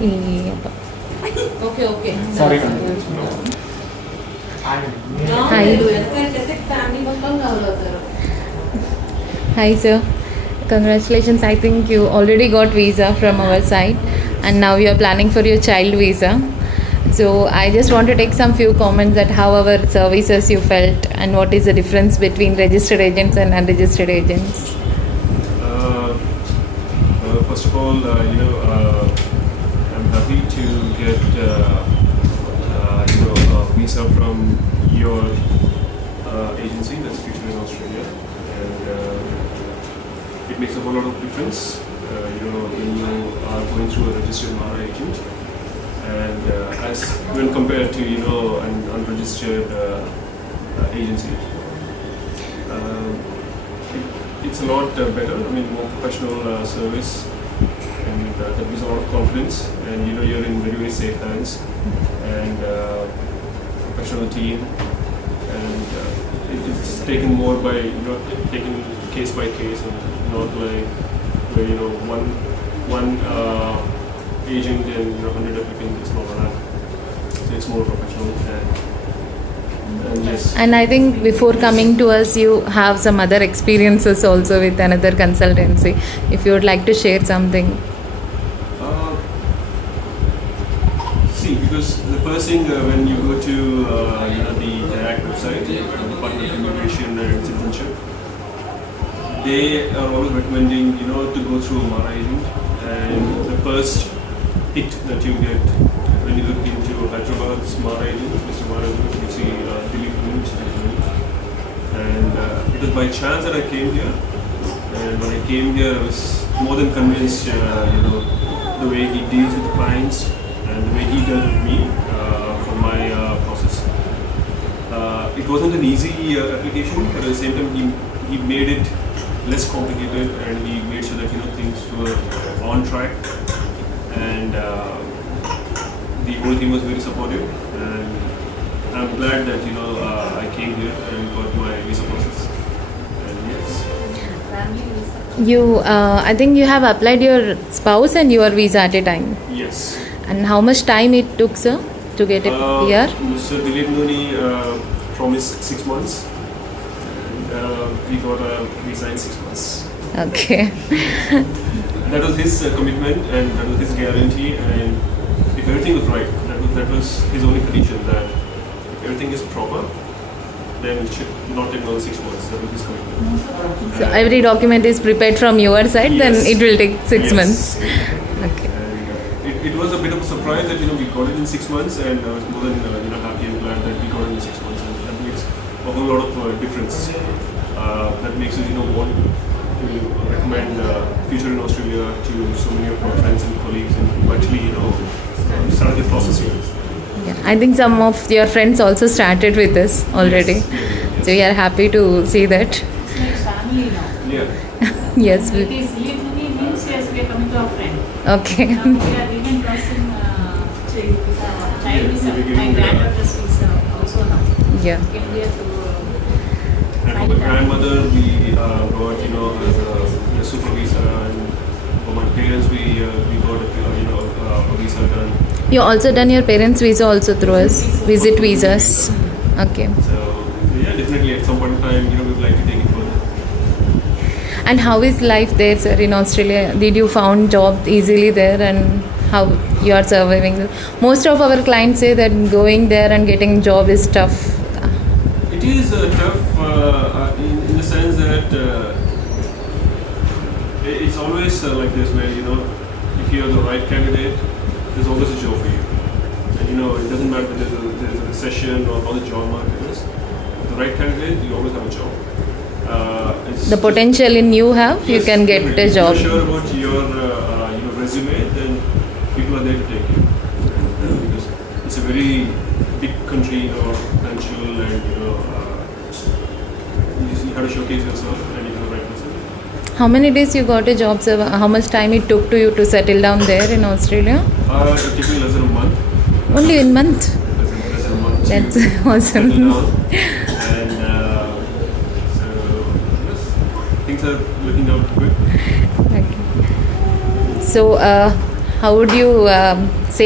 Yep. Okay. Sorry. Hi. Hi, sir. Congratulations. I think you already got visa from our side, and now you are planning for your child visa. So I just want to take some few comments that how our services you felt and what is the difference between registered agents and unregistered agents. First of all, I'm happy to get a visa from your agency, that's Future in Australia, and it makes a whole lot of difference. When you are going through a registered MARA agent, and as when compared to an unregistered agency. It's a lot better. I mean, more professional service, and that gives a lot of confidence. And you're in very, very safe hands, and professional team. And it's taken more by taken case by case, and not like where one agent and 100 applicants. It's not like that. So it's more professional and yes. And I think before coming to us, you have some other experiences also with another consultancy. If you would like to share something. Because the first thing when you go to the DIAC website, Department of Immigration and Citizenship, they are always recommending to go through a MARA agent, and the first hit that you get when you look into Hyderabad's MARA agent, Mr. MARA agent, you see Dilip Munch, and it was by chance that I came here, and when I came here I was more than convinced the way he deals with the clients and the way he dealt with me for my process. It wasn't an easy application, but at the same time he made it less complicated, and he made sure that things were on track, and the whole team was very supportive, and I'm glad that I came here and got my visa process. And yes. You, I think you have applied your spouse and your visa at a time. Yes. And how much time it took, sir, to get it here? Mr. Dilip Noni promised 6 months, and we got a visa in 6 months. Okay. That was his commitment, and that was his guarantee, and if everything was right, that was his only condition, that if everything is proper, then it should not take more than 6 months. That was his commitment. So every document is prepared from your side, Yes. then it will take 6 months. Okay. And it was a bit of a surprise that we got it in 6 months, and I was more than happy and glad that we got it in 6 months, and that makes a whole lot of difference. That makes us want to recommend Future in Australia to so many of our friends and colleagues, and who actually started the process here. Yeah. I think some of your friends also started with us already. Yes. So we are happy to see that. It's like family now. Yeah. Yes. It is literally means yes, we are coming to our friend. Okay. Now we are even crossing child visa. My granddaughter's visa also now. Yeah. Came here to And for my grandmother, we got a super visa, and for my parents, we got a visa done. You also done your parents' visa also through us. Visit visas. Okay. So yeah, definitely at some point in time, we would like to take it further. And how is life there, sir, in Australia? Did you found job easily there, and how you are surviving? Most of our clients say that going there and getting job is tough. It is tough in the sense that it's always like this, where if you are the right candidate, there's always a job for you. And it doesn't matter if there's a recession or how the job market is. With the right candidate, you always have a job. The potential in you have, you can get a job. If you're sure about your resume, then people are there to take you. Because it's a very big country, potential, and you have to showcase yourself, and you have the right person. How many days you got a job, sir? How much time it took to you to settle down there in Australia? It took me less than a month. Only in month. Less than a month. That's to awesome. settle down. And so yes, things are looking out good. Okay. So, how would you say